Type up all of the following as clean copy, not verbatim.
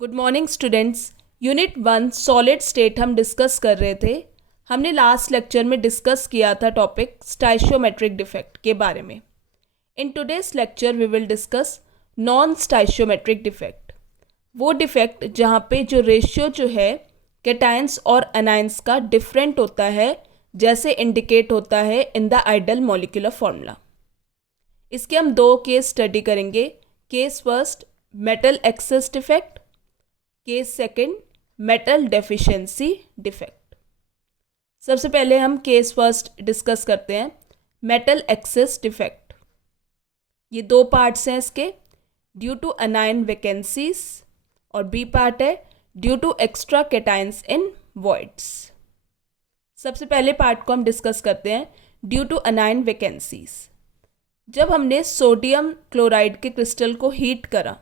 Good morning students. Unit 1 solid state हम discuss कर रहे थे। हमने लास्ट लेक्चर में डिस्कस किया था टॉपिक स्टाइशियोमेट्रिक डिफेक्ट के बारे में। In today's lecture we will discuss non stoichiometric defect, वो डिफेक्ट जहाँ पे जो रेशियो जो है कैटायंस और एनायंस का डिफरेंट होता है, जैसे इंडिकेट होता है in the ideal molecular formula. इसके हम दो केस स्टडी करेंगे। Case first metal excess defect, case second metal deficiency defect. सबसे पहले हम केस फर्स्ट डिस्कस करते हैं, मेटल एक्सेस डिफेक्ट। ये दो पार्ट्स हैं इसके, ड्यू टू अनायन वैकेंसीज, और बी पार्ट है due to extra cations in voids. सबसे पहले पार्ट को हम डिस्कस करते हैं, ड्यू टू अनायन वैकेंसीज। जब हमने सोडियम क्लोराइड के क्रिस्टल को हीट करा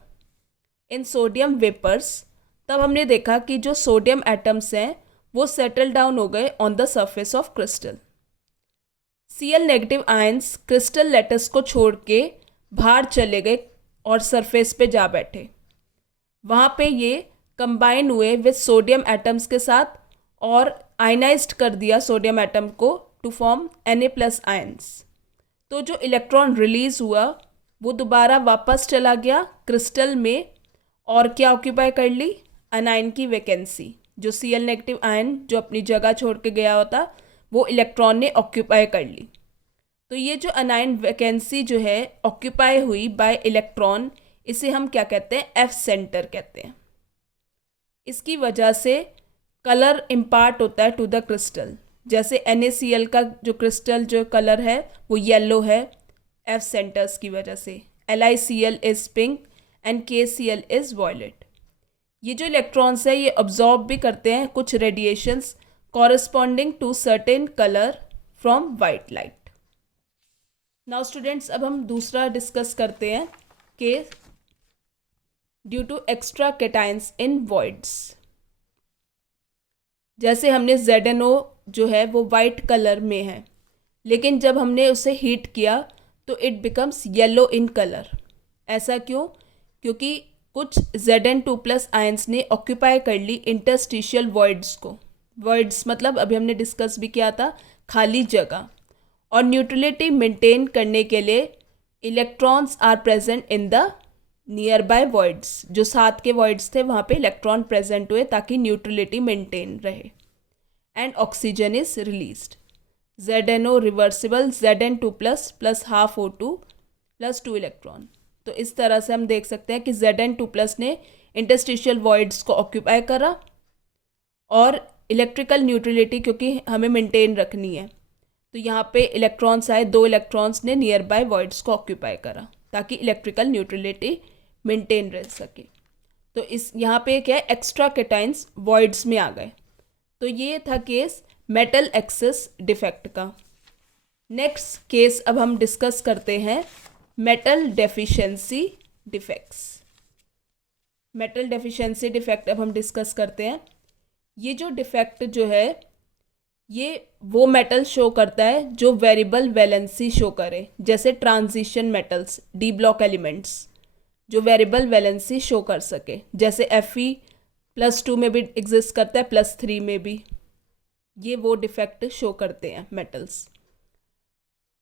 इन सोडियम वेपर्स, तब हमने देखा कि जो सोडियम एटम्स हैं वो सेटल डाउन हो गए on the surface of crystal. Cl negative ions crystal lattice को छोड़ के बाहर चले गए और सरफेस पे जा बैठे। वहाँ पे ये कंबाइन हुए विद सोडियम एटम्स के साथ और आयनाइज्ड कर दिया सोडियम एटम को टू फॉर्म Na+ आयंस। तो जो इलेक्ट्रॉन रिलीज हुआ वो दोबारा वापस चला गया क्रिस्टल में और क्या ऑक्यूपाई कर ली, अनायन की वैकेंसी। जो Cl नेगेटिव आयन जो अपनी जगह छोड़ के गया होता वो इलेक्ट्रॉन ने ऑक्यूपाई कर ली। तो ये जो अनायन वैकेंसी जो है ऑक्यूपाई हुई बाय इलेक्ट्रॉन, इसे हम क्या कहते हैं, F सेंटर कहते हैं। इसकी वजह से कलर इम्पार्ट होता है टू द क्रिस्टल। जैसे NaCl का जो क्रिस्टल जो कलर है वो येलो है F सेंटर्स की वजह से, LiCl is pink and KCl is violet. ये जो इलेक्ट्रॉन्स है ये ऑब्जॉर्ब भी करते हैं कुछ radiations corresponding to certain colour from white light. Now students, अब हम दूसरा डिस्कस करते हैं कि due to extra cations in voids. जैसे हमने ZnO जो है वो वाइट कलर में है, लेकिन जब हमने उसे हीट किया तो it becomes yellow in colour. ऐसा क्यों? क्योंकि कुछ Zn2+ आयंस ने ऑक्यूपाई कर ली इंटरस्टिशियल वॉइड्स को। वॉइड्स मतलब अभी हमने डिस्कस भी किया था, खाली जगह। और न्यूट्रलिटी मेंटेन करने के लिए electrons are present in the nearby voids. जो साथ के वॉइड्स थे वहाँ पे इलेक्ट्रॉन प्रेजेंट हुए ताकि न्यूट्रलिटी मेंटेन रहे। And oxygen is released. ZnO reversible Zn2+ plus half O2 plus 2 electron. तो इस तरह से हम देख सकते हैं कि Zn2+ ने इंटरस्टिशियल वॉइड्स को ऑक्यूपाई करा और इलेक्ट्रिकल न्यूट्रलिटी क्योंकि हमें मेंटेन रखनी है, तो यहाँ पे इलेक्ट्रॉन्स आए, 2 इलेक्ट्रॉन्स ने नियर बाय वॉइड्स को ऑक्यूपाई करा ताकि इलेक्ट्रिकल न्यूट्रलिटी मेंटेन रह सके। तो इस यहाँ पे क्या है, एक्स्ट्रा कैटायंस वॉइड्स में आ गए। तो ये था केस मेटल एक्सेस डिफेक्ट का। नेक्स्ट केस अब हम डिस्कस करते हैं metal deficiency defects. Metal deficiency defect अब हम डिस्कस करते हैं। ये जो डिफेक्ट जो है ये वो मेटल शो करता है जो वेरिएबल वैलेंसी शो करे, जैसे transition metals, D block elements जो वेरिएबल वैलेंसी शो कर सके, जैसे Fe+2 में भी एग्जिस्ट करता है, +3 में भी। ये वो डिफेक्ट शो करते हैं मेटल्स।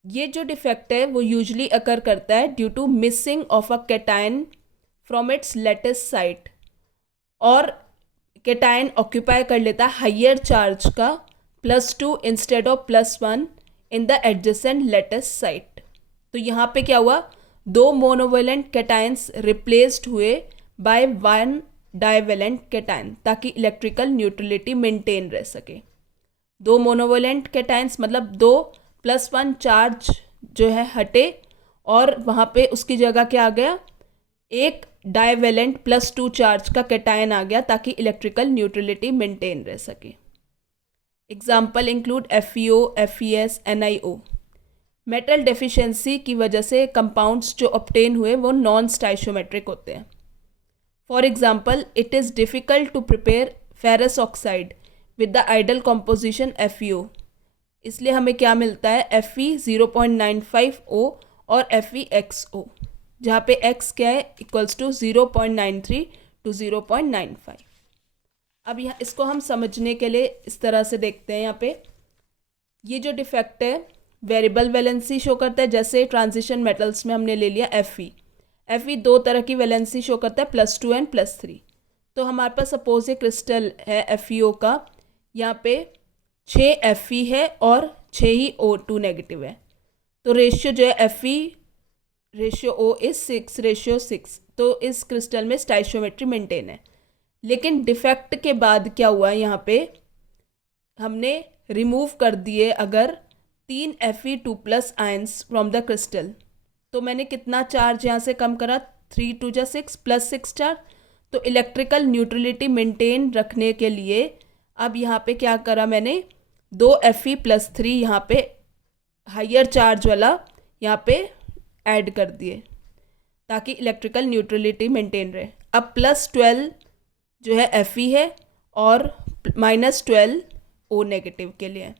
ये जो डिफेक्ट है वो यूजली अकर करता है due to missing of a cation from its lattice site, और कैटायन ऑक्यूपाई कर लेता है हाइयर चार्ज का +2 instead of +1 in the adjacent lattice site. तो यहाँ पे क्या हुआ, 2 मोनोवेलेंट कैटायंस रिप्लेस्ड हुए बाय 1 डाइवेलेंट कैटायन ताकि इलेक्ट्रिकल न्यूट्रलिटी मेंटेन रह सके। 2 मोनोवेलेंट कैटायंस मतलब 2 +1 चार्ज जो है हटे और वहाँ पे उसकी जगह क्या आ गया, एक डाइवेलेंट +2 चार्ज का कैटायन आ गया ताकि इलेक्ट्रिकल न्यूट्रलिटी मेंटेन रह सके। Example include FeO, FeS, NiO। Metal deficiency की वजह से कंपाउंड्स जो ऑब्टेन हुए वो नॉन स्टाइशियोमेट्रिक होते हैं। For example, it is difficult to prepare ferrous oxide with the ideal composition FeO। इसलिए हमें क्या मिलता है, Fe0.95O और FeXO, जहाँ पे X क्या है, इक्वल्स टू 0.93 to 0.95। अब यहाँ इसको हम समझने के लिए इस तरह से देखते हैं। यहाँ पे ये जो डिफेक्ट है वेरिएबल वैलेंसी शो करता है, जैसे ट्रांजिशन मेटल्स में हमने ले लिया Fe दो तरह की वैलेंसी शो करता है, +2 एंड +3। तो हमारे पास सपोज ये क्रिस्टल है FeO का, यहाँ पे 6 Fe है और 6 ही O2 नेगेटिव है। तो रेशियो जो है Fe रेशियो O इज 6:6। तो इस क्रिस्टल में स्टाइशियोमेट्री मेंटेन है। लेकिन डिफेक्ट के बाद क्या हुआ, यहाँ पे हमने रिमूव कर दिए अगर 3 Fe2+ ions from the crystal, तो मैंने कितना चार्ज यहाँ से कम करा, 3 × 2 = 6 +6 चार्ज। तो इलेक्ट्रिकल न्यूट्रलिटी मेंटेन रखने के लिए अब यहाँ पे क्या करा मैंने, 2 Fe+3 यहाँ पे हाइयर चार्ज वाला यहाँ पे ऐड कर दिए ताकि इलेक्ट्रिकल न्यूट्रलिटी मेंटेन रहे। अब +12 जो है Fe है और -12 O नेगेटिव के लिए।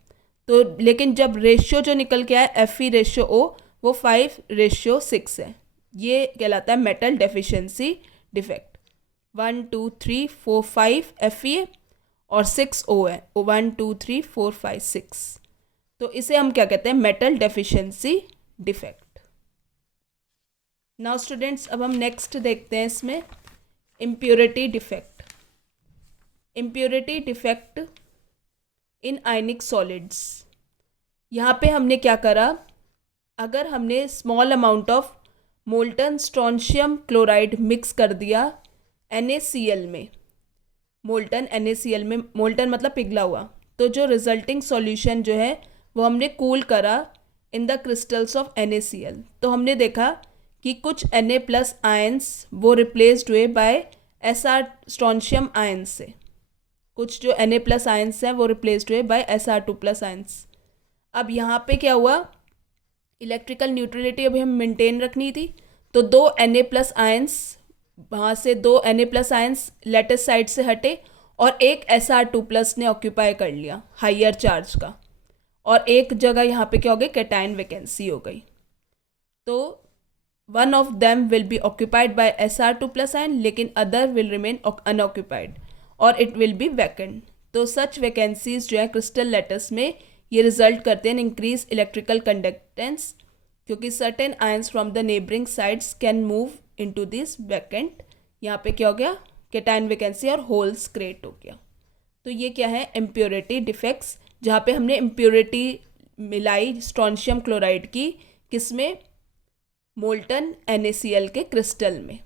तो लेकिन जब रेशियो जो निकल के आया Fe/O वो 5:6 है। ये कहलाता है मेटल डेफिशिएंसी डिफेक्ट। 1 2 3 4 5 Fe और 6 O है, 1 2 3 4 5 6। तो इसे हम क्या कहते हैं, metal deficiency defect. Now students, अब हम नेक्स्ट देखते हैं इसमें impurity defect. Impurity defect in ionic solids. यहाँ पे हमने क्या करा, अगर हमने small amount of molten strontium chloride mix कर दिया NaCl में, मोल्टन NaCl में, मोल्टन मतलब पिघला हुआ, तो जो रिजल्टिंग सॉल्यूशन जो है वो हमने कूल करा in the crystals of NaCl। तो हमने देखा कि कुछ Na+ आयंस वो रिप्लेस्ड हुए बाय Sr स्ट्रोंशियम आयंस से, कुछ जो Na+ आयंस हैं वो रिप्लेस्ड हुए बाय Sr2+ आयंस। अब यहाँ पे क्या हुआ, इलेक्ट्रिकल न्यूट्रलिटी अभी हम मेंटेन रखनी थी, तो 2 Na+ आयंस वहाँ से 2 Na+ आयंस लेटेस्ट साइड से हटे और एक Sr2+ ने ऑक्यूपाई कर लिया हाइयर चार्ज का, और एक जगह यहाँ पे क्या हो गई, कैटायन वैकेंसी हो गई। तो one of them will be occupied by Sr2+ ion, लेकिन other will remain unoccupied और it will be vacant। तो such vacancies जो है क्रिस्टल लेटस में ये रिजल्ट करते हैं इंक्रीज इलेक्ट्रिकल कंडक्टेंस, क्योंकि certain ions from the neighboring sides can move into this vacant। यहाँ पे क्या हो गया, कैटायन वैकेंसी और होल्स क्रिएट हो गया। तो ये क्या है, इम्प्योरिटी डिफेक्ट्स, जहाँ पे हमने इम्प्योरिटी मिलाई स्ट्रोंशियम क्लोराइड की, किसमें, मोल्टन NaCl के क्रिस्टल में।